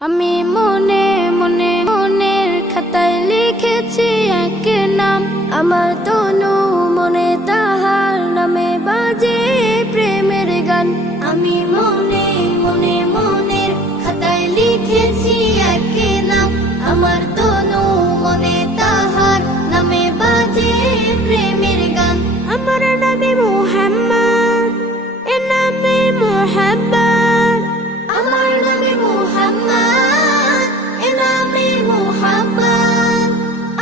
আমি মনে মনে মনের খাতায় লিখেছি এক নাম, আমার তনু মনে তাহার নামে বাজে প্রেমের গান। আমি মনে মনে মনের খাতায় লিখেছি এক নাম, আমার তনু মনে তাহার নামে বাজে প্রেমের গান। আমার নামে মুহাম্মদ, এ নামে মুহাব্বত, আমার নামে মুহাম্মদ, এ নামে মুহাব্বত।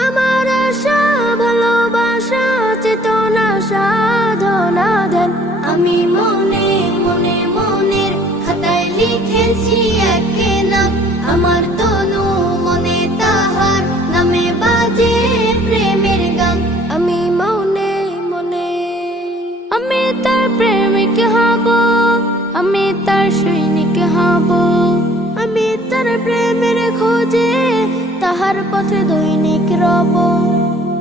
আমার আশা ভালোবাসা চেতনা সাধনা ধ্যান। আমি মনে মনে মনের খাতায় লিখেছি এক নাম, আমার তনু মনে তাহার নামে বাজে প্রেমের গান। আমি মনে মনে আমি তার প্রেমিক হব, আমি তার সৈনিক হব, আমি তার প্রেমের খোঁজে তাহার পথে দৈনিক রব।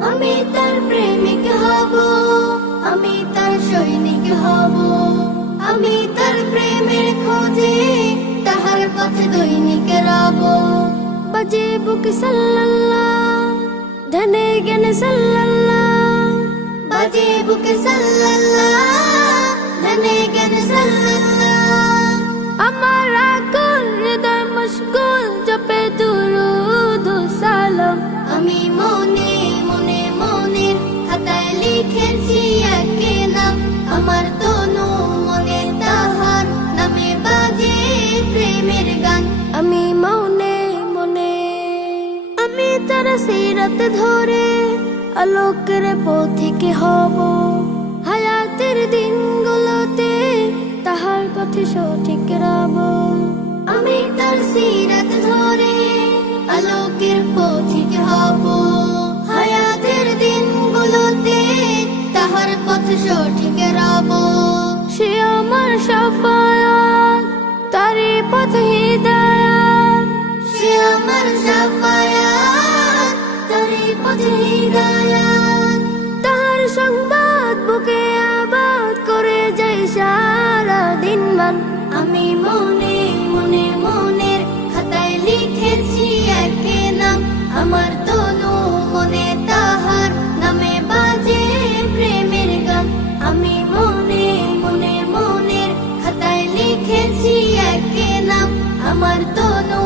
আমি তার প্রেমিক হব, আমি তার সৈনিক হব, আমি তার প্রেমের খোঁজে তাহার পথে দৈনিক রব। বাজে বুকে সাল্লাল্লাহ, ধ্যানে জ্ঞানে সাল্লাল্লাহ, বাজে বুকে সাল্লাল্লাহ, ধ্যানে জ্ঞানে সাল্লাল্লাহ। আমার আকুল হৃদয় মশগুল জপে দুরূদ ও সালাম। আমি মনে মনে মনের খাতায় লিখেছি এক নাম, আমার তনু মনে তাহার নামে বাজে প্রেমের গান। আমি মনে মনে আমি তার সিরাত ধরে আলোকের পথিক হব, হায়াতের দিনগুলোতে তাহার পথে সঠিক রব। আমি তার সিরাত ধরে আলোকের পথিক হব, হায়াতের দিনগুলোতে তাহার পথে সঠিক রব। সে আমার শাফায়াত, তারই পথে হিদায়াত, সে আমার শাফায়াত, তারই পথে হিদায়াত। তাহার সংবাদ বুকে আবাদ করে যাই সারা দিন মান। আমি মনে মনে মনের খাতায় লিখেছি এক নাম, আমার তনু মনে তাহার নামে বাজে প্রেমের গান। আমি মনে মনে মনের খাতায় লিখেছি এক নাম, আমার তনু